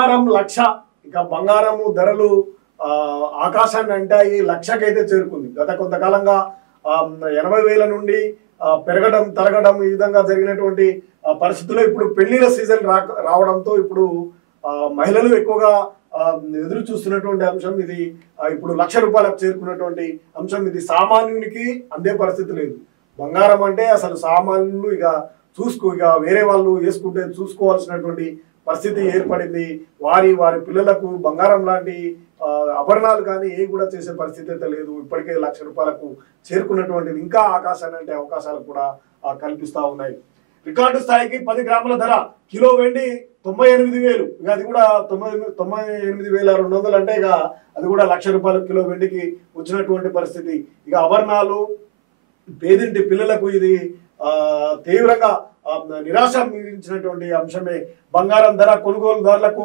బంగారం లక్ష, ఇక బంగారము ధరలు ఆకాశాన్ని అంటాయి, లక్షకైతే చేరుకుంది. గత కొంతకాలంగా 80,000 నుండి పెరగడం తరగడం ఈ విధంగా జరిగినటువంటి పరిస్థితుల్లో ఇప్పుడు పెళ్లిల సీజన్ రావడంతో ఇప్పుడు మహిళలు ఎక్కువగా ఎదురు చూస్తున్నటువంటి అంశం ఇది. ఇప్పుడు ₹1,00,000 చేరుకున్నటువంటి అంశం ఇది. సామాన్యునికి అందే పరిస్థితి లేదు. బంగారం అంటే అసలు సామాన్యులు ఇక వేరే వాళ్ళు వేసుకుంటే చూసుకోవాల్సినటువంటి పరిస్థితి ఏర్పడింది. వారి పిల్లలకు బంగారం లాంటి ఆభరణాలు కానీ ఏ కూడా చేసే పరిస్థితి అయితే లేదు. ఇప్పటికే ₹1,00,000 చేరుకున్నటువంటిది. ఇంకా ఆకాశాన్ని అంటే అవకాశాలు కూడా కల్పిస్తూ ఉన్నాయి. రికార్డు స్థాయికి 10 గ్రాముల ధర, కిలో వెండి 98,000. ఇక అది కూడా 98,200 అంటే ఇక అది కూడా ₹1,00,000 కిలో వెండికి వచ్చినటువంటి పరిస్థితి. ఇక ఆభరణాలు పేదింటి పిల్లలకు ఇది తీవ్రంగా నిరాశ మిగిలించినటువంటి అంశమే. బంగారం ధర కొనుగోలుదారులకు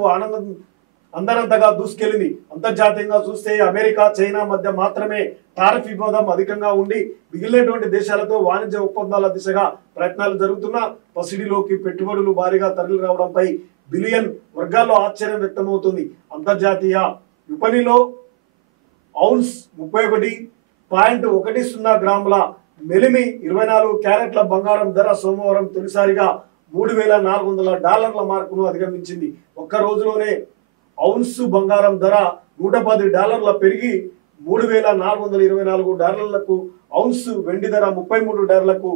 అందనంతగా దూసుకెళ్లింది. అంతర్జాతీయంగా చూస్తే అమెరికా, చైనా మధ్య మాత్రమే టారిఫ్ వివాదం అధికంగా ఉండి మిగిలినటువంటి దేశాలతో వాణిజ్య ఒప్పందాల దిశగా ప్రయత్నాలు జరుగుతున్నా పసిడిలోకి పెట్టుబడులు భారీగా తరలి రావడంపై బిలియన్ వర్గాల్లో ఆశ్చర్యం వ్యక్తమవుతుంది. అంతర్జాతీయ విపణిలో ఔన్స్ 31.10 గ్రాముల మెలిమి 24 క్యారెట్ల బంగారం ధర సోమవారం తొలిసారిగా $3,400 మార్కును అధిగమించింది. ఒక్క రోజులోనే ఔన్స్ బంగారం ధర $110 పెరిగి $3,424కు, ఔన్స్ వెండి ధర $33కు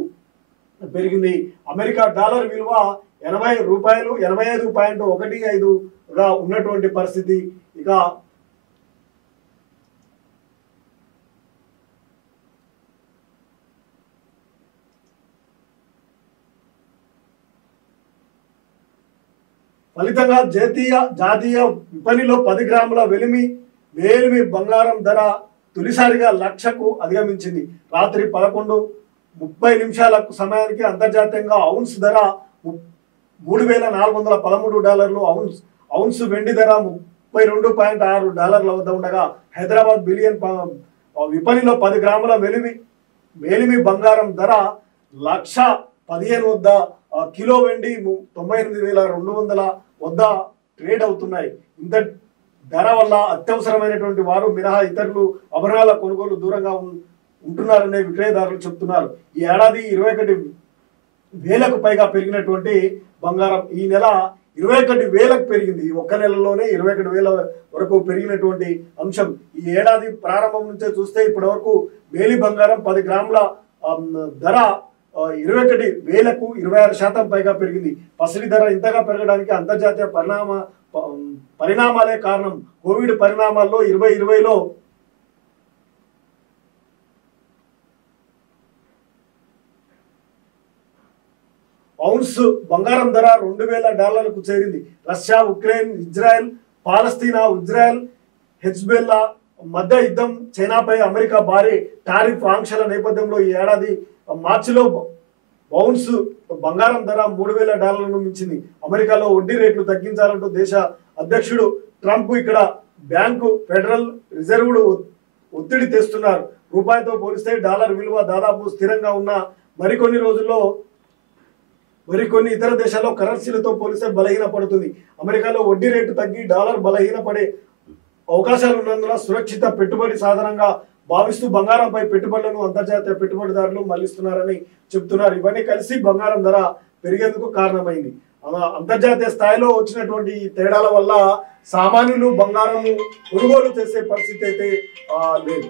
పెరిగింది. అమెరికా డాలర్ విలువ రూపాయలు 85.15గా ఉన్నటువంటి పరిస్థితి. ఇక ఫలితంగా జాతీయ విపణిలో 10 గ్రాముల వేలిమి బంగారం ధర తొలిసారిగా 1,00,000కు అధిగమించింది. రాత్రి 11:30 సమయానికి అంతర్జాతీయంగా ఔన్స్ ధర $3,413. ఔన్స్ వెండి ధర $32.6 వద్ద ఉండగా హైదరాబాద్ బిలియన్ విపణిలో 10 గ్రాముల వేలిమి బంగారం ధర 1,15,000 వద్ద, కిలో వెండి 98,200 వద్ద ట్రేడ్ అవుతున్నాయి. ఇంత ధర వల్ల అత్యవసరమైనటువంటి వారు మినహా ఇతరులు ఆభరణాల కొనుగోలు దూరంగా ఉంటున్నారనే విక్రయదారులు చెప్తున్నారు. ఈ ఏడాది 21,000కు పైగా పెరిగినటువంటి బంగారం ఈ నెల 21,000కు పెరిగింది. ఈ ఒక్క నెలలోనే 21,000 వరకు పెరిగినటువంటి అంశం. ఈ ఏడాది ప్రారంభం నుంచే చూస్తే ఇప్పటి వరకు వేలి బంగారం 10 గ్రాముల ధర 21,000కు 26% పైగా పెరిగింది. పసిడి ధర ఇంతగా పెరగడానికి అంతర్జాతీయ పరిణామాలే కారణం. కోవిడ్ పరిణామాల్లో 2020లో ఔన్స్ బంగారం ధర $2,000కు చేరింది. రష్యా, ఉక్రెయిన్, ఇజ్రాయెల్, పాలస్తీనా, హెజ్బొల్లా మధ్య యుద్ధం, చైనాపై అమెరికా భారీ టారిఫ్ ఆంక్షల నేపథ్యంలో ఈ ఏడాది మార్చిలో ఔన్స్ బంగారం ధర $3,000ను మించింది. అమెరికాలో వడ్డీ రేట్లు తగ్గించాలంటూ దేశ అధ్యక్షుడు ట్రంప్ ఇక్కడ బ్యాంకు, ఫెడరల్ రిజర్వ్ను ఒత్తిడి తెస్తున్నారు. రూపాయితో పోలిస్తే డాలర్ విలువ దాదాపు స్థిరంగా ఉన్న మరికొన్ని ఇతర దేశాల్లో కరెన్సీలతో పోలిస్తే బలహీనపడుతుంది. అమెరికాలో వడ్డీ రేటు తగ్గి డాలర్ బలహీనపడే అవకాశాలు ఉన్నందున సురక్షిత పెట్టుబడి సాధనంగా భావిస్తూ బంగారంపై పెట్టుబడులను అంతర్జాతీయ పెట్టుబడిదారులు మళ్లిస్తున్నారని చెప్తున్నారు. ఇవన్నీ కలిసి బంగారం ధర పెరిగేందుకు కారణమైంది. అంతర్జాతీయ స్థాయిలో వచ్చినటువంటి తేడాల వల్ల సామాన్యులు బంగారము కొనుగోలు చేసే పరిస్థితి అయితే లేదు.